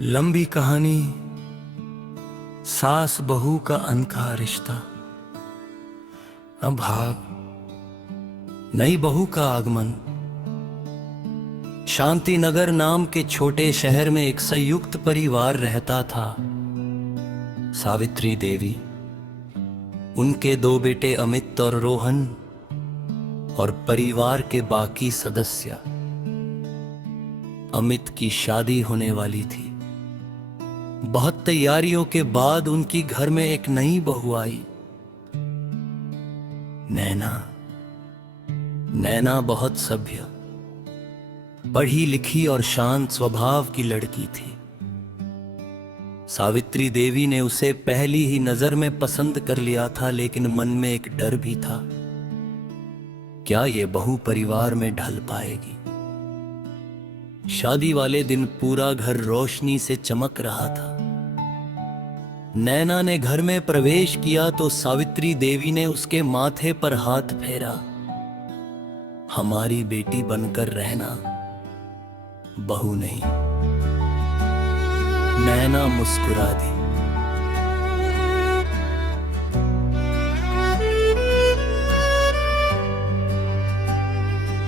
लंबी कहानी, सास बहू का अनकहा रिश्ता। अब भाग, नई बहू का आगमन। शांति नगर नाम के छोटे शहर में एक संयुक्त परिवार रहता था। सावित्री देवी, उनके दो बेटे अमित और रोहन और परिवार के बाकी सदस्य। अमित की शादी होने वाली थी। बहुत तैयारियों के बाद उनकी घर में एक नई बहू आई, नैना। नैना बहुत सभ्य, पढ़ी लिखी और शांत स्वभाव की लड़की थी। सावित्री देवी ने उसे पहली ही नजर में पसंद कर लिया था, लेकिन मन में एक डर भी था। क्या ये बहू परिवार में ढल पाएगी? शादी वाले दिन पूरा घर रोशनी से चमक रहा था। नैना ने घर में प्रवेश किया तो सावित्री देवी ने उसके माथे पर हाथ फेरा। हमारी बेटी बनकर रहना, बहू नहीं। नैना मुस्कुरा दी।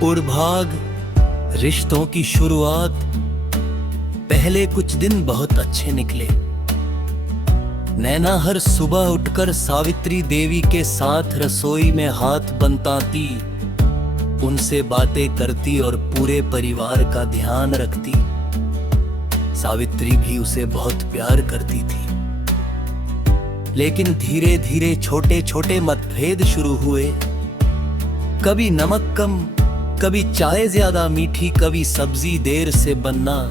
उर्भाग रिश्तों की शुरुआत। पहले कुछ दिन बहुत अच्छे निकले। नैना हर सुबह उठकर सावित्री देवी के साथ रसोई में हाथ बंटाती, उनसे बातें करती और पूरे परिवार का ध्यान रखती। सावित्री भी उसे बहुत प्यार करती थी। लेकिन धीरे धीरे छोटे छोटे मतभेद शुरू हुए। कभी नमक कम, कभी चाय ज्यादा मीठी, कभी सब्जी देर से बनना।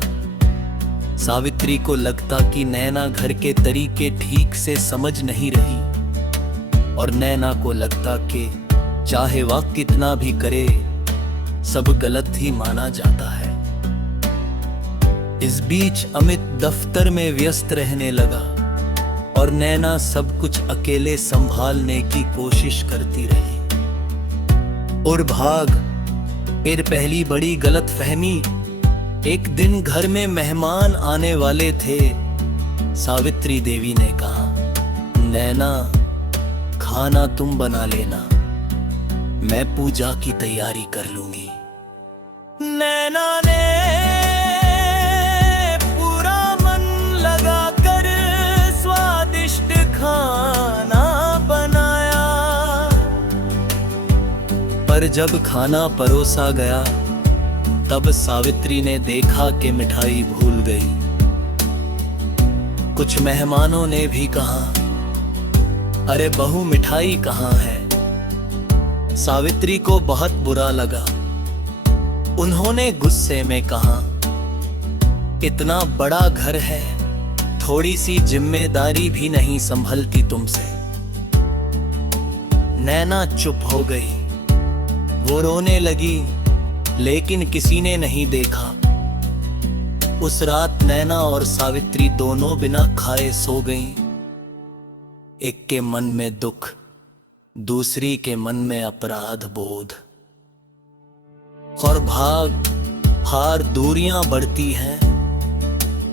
सावित्री को लगता कि नैना घर के तरीके ठीक से समझ नहीं रही, और नैना को लगता कि चाहे वह कितना भी करे, सब गलत ही माना जाता है। इस बीच अमित दफ्तर में व्यस्त रहने लगा और नैना सब कुछ अकेले संभालने की कोशिश करती रही। और भाग, फिर पहली बड़ी गलतफहमी। एक दिन घर में मेहमान आने वाले थे। सावित्री देवी ने कहा, नैना, खाना तुम बना लेना, मैं पूजा की तैयारी कर लूंगी। नैना ने पूरा मन लगाकर स्वादिष्ट खाना बनाया, पर जब खाना परोसा गया तब सावित्री ने देखा कि मिठाई भूल गई। कुछ मेहमानों ने भी कहा, अरे बहू, मिठाई कहाँ है? सावित्री को बहुत बुरा लगा। उन्होंने गुस्से में कहा, इतना बड़ा घर है, थोड़ी सी जिम्मेदारी भी नहीं संभलती तुमसे। नैना चुप हो गई। वो रोने लगी, लेकिन किसी ने नहीं देखा। उस रात नैना और सावित्री दोनों बिना खाए सो गईं। एक के मन में दुख, दूसरी के मन में अपराध बोध। और भाग हार दूरियां बढ़ती हैं।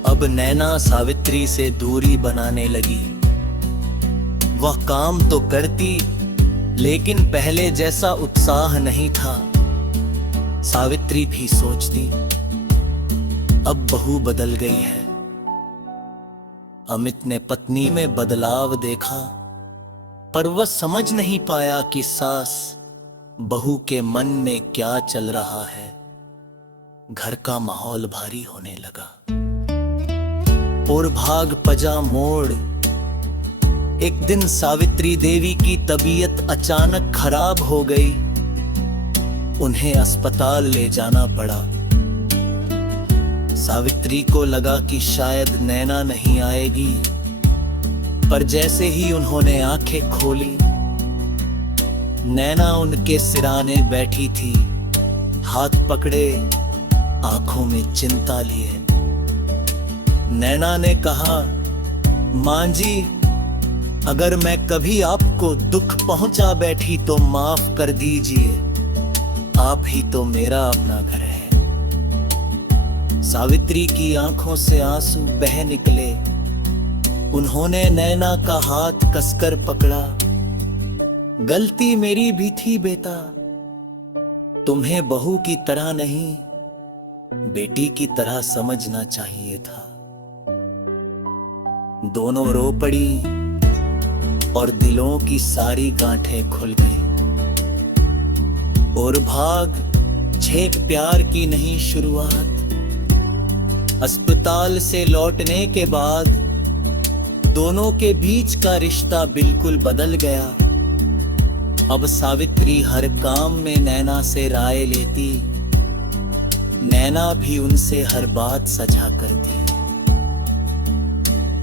अब नैना सावित्री से दूरी बनाने लगी। वह काम तो करती, लेकिन पहले जैसा उत्साह नहीं था। सावित्री भी सोचती, अब बहू बदल गई है। अमित ने पत्नी में बदलाव देखा, पर वह समझ नहीं पाया कि सास बहू के मन में क्या चल रहा है। घर का माहौल भारी होने लगा। और भाग पजा मोड़। एक दिन सावित्री देवी की तबीयत अचानक खराब हो गई। उन्हें अस्पताल ले जाना पड़ा। सावित्री को लगा कि शायद नैना नहीं आएगी, पर जैसे ही उन्होंने आंखें खोली, नैना उनके सिराने बैठी थी, हाथ पकड़े, आंखों में चिंता लिए। नैना ने कहा, मां जी, अगर मैं कभी आपको दुख पहुंचा बैठी तो माफ कर दीजिए। आप ही तो मेरा अपना घर है। सावित्री की आंखों से आंसू बह निकले। उन्होंने नैना का हाथ कसकर पकड़ा। गलती मेरी भी थी बेटा, तुम्हें बहू की तरह नहीं बेटी की तरह समझना चाहिए था। दोनों रो पड़ी और दिलों की सारी गांठें खुल गई। और भाग छेक प्यार की नहीं शुरुआत। अस्पताल से लौटने के बाद दोनों के बीच का रिश्ता बिल्कुल बदल गया। अब सावित्री हर काम में नैना से राय लेती, नैना भी उनसे हर बात साझा करती।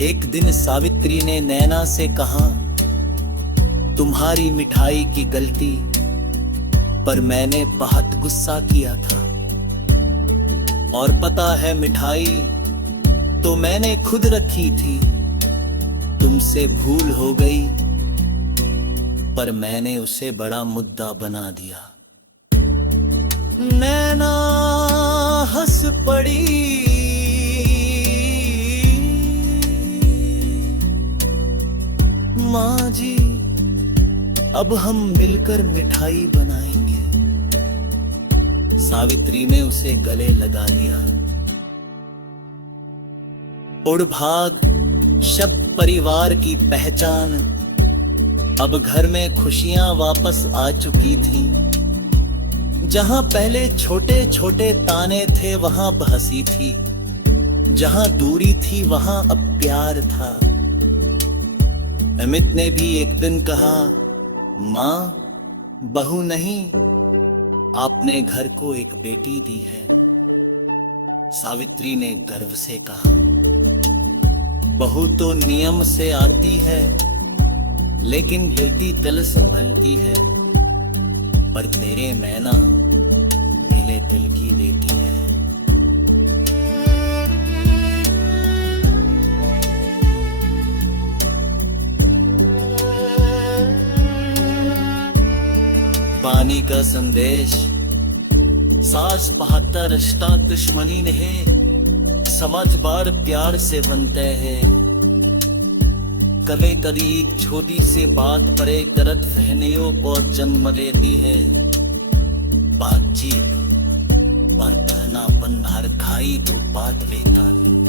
एक दिन सावित्री ने नैना से कहा, तुम्हारी मिठाई की गलती पर मैंने बहुत गुस्सा किया था। और पता है मिठाई तो मैंने खुद रखी थी, तुमसे भूल हो गई पर मैंने उसे बड़ा मुद्दा बना दिया। नैना हंस पड़ी, माँ जी अब हम मिलकर मिठाई बनाएंगे। सावित्री ने उसे गले लगा लिया। उड़ भाग शब्द परिवार की पहचान। अब घर में खुशियां वापस आ चुकी थी। जहां पहले छोटे छोटे ताने थे वहां हंसी थी। जहां दूरी थी वहां अब प्यार था। अमित ने भी एक दिन कहा, माँ बहू नहीं, आपने घर को एक बेटी दी है। सावित्री ने गर्व से कहा, बहू तो नियम से आती है लेकिन गिरती दिल संभलती है। पर तेरे नैना ढीले दिल की बेटी है। पानी का संदेश, सास बहाता रिश्ता दुश्मनी नहीं, समझ बार प्यार से बनते हैं। कभी कभी एक छोटी सी बात पर एक दर्द फहनियों बहुत जन्म लेती है। बातचीत पर पहनापन हर खाई तो बात बेकार।